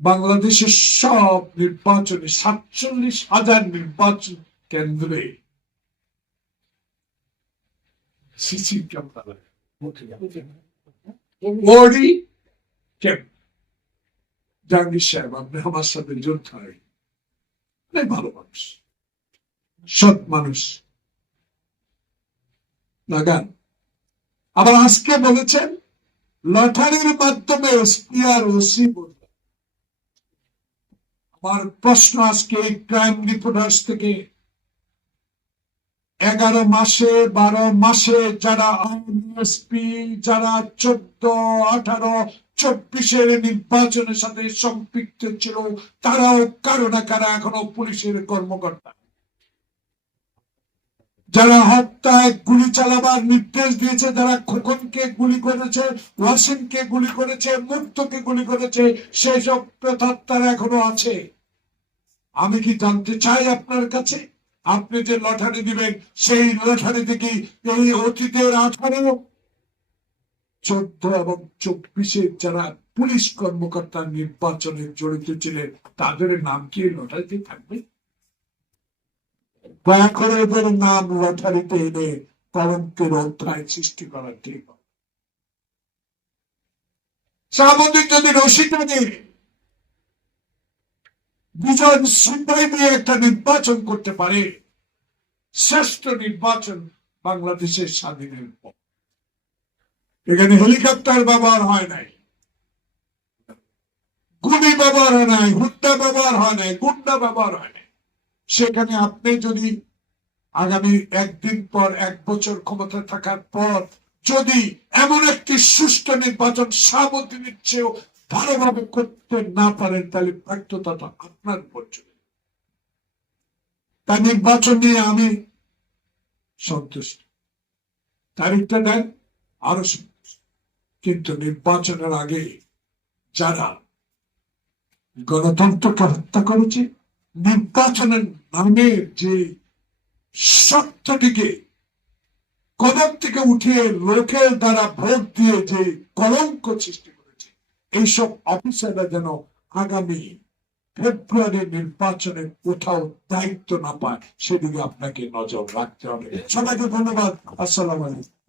বাংলাদেশের সব নির্বাচনে 47,000 নির্বাচন কেন্দ্রে সিসি ক্যামেরা জাহাঙ্গীর সাহেব, আপনি আমার সাথে যোদ্ধ হয়, ভালো মানুষ, সৎ মানুষ লাগান। আবার আজকে বলেছেন লটারির মাধ্যমে ওসি বলবে। আমার প্রশ্ন আজকে এই ক্রাইম রিপোর্টার্স থেকে 11 মাসে 12 মাসে যারা এসপি, যারা 14, 18, 24 নির্বাচনের সাথে সম্পৃক্ত ছিল, তারাও কারো না কারা এখনো পুলিশের কর্মকর্তা। যারা হত্যায় গুলি চালাবার নির্দেশ দিয়েছে, যারা খোকনকে গুলি করেছে, ওয়াসিমকে গুলি করেছে, মুক্তকে গুলি করেছে, সেই সব প্রেতাত্মারা এখনো আছে। আমি কি জানতে চাই আপনার কাছে, আপনি যে লটারি দিবেন সেই লটারি থেকে এই অতীতের 18, 14 এবং 24 যারা পুলিশ কর্মকর্তা নির্বাচনে জড়িত ছিলেন তাদের নাম কি লটারিতে থাকবে? দয়া করে এদের নাম লটারিতে এনে কলঙ্কের অধ্যায় সৃষ্টি করার ঠিক। সামনে যদি রশি টানে দুজন সিপাহী নিয়ে একটা নির্বাচন করতে পারে, শ্রেষ্ঠ নির্বাচন বাংলাদেশের স্বাধীনের পর। এখানে হেলিকপ্টার ব্যবহার হয় নাই, গুলি ব্যবহার হয় নাই, হুড্ডা ব্যবহার হয় নাই, গুন্ডা ব্যবহার হয় নাই। সেখানে আপনি যদি আগামী 1 দিন পর 1 বছর ক্ষমতা থাকার পর যদি এমন একটি সুষ্ঠু নির্বাচন সামগ্রীর চেয়েও ভালোভাবে করতে না পারেন, তাহলে ব্যর্থতা আপনার উপর চলে। তাই নির্বাচন নিয়ে আমি সন্তুষ্ট, তারিখটা দেন আরো সন্তুষ্ট, কিন্তু নির্বাচনের আগে যারা গণতন্ত্রকে হত্যা করেছে, নির্বাচনের নামে যে শর্তটিকে কদম থেকে উঠিয়ে লোকের দ্বারা ভোট দিয়ে যে কলঙ্ক সৃষ্টি করেছে, এইসব অফিসাররা যেন আগামী ফেব্রুয়ারি নির্বাচনে কোথাও দায়িত্ব না পায়, সেদিকে আপনাকে নজর রাখতে হবে। সবাইকে ধন্যবাদ। আসসালামু আলাইকুম।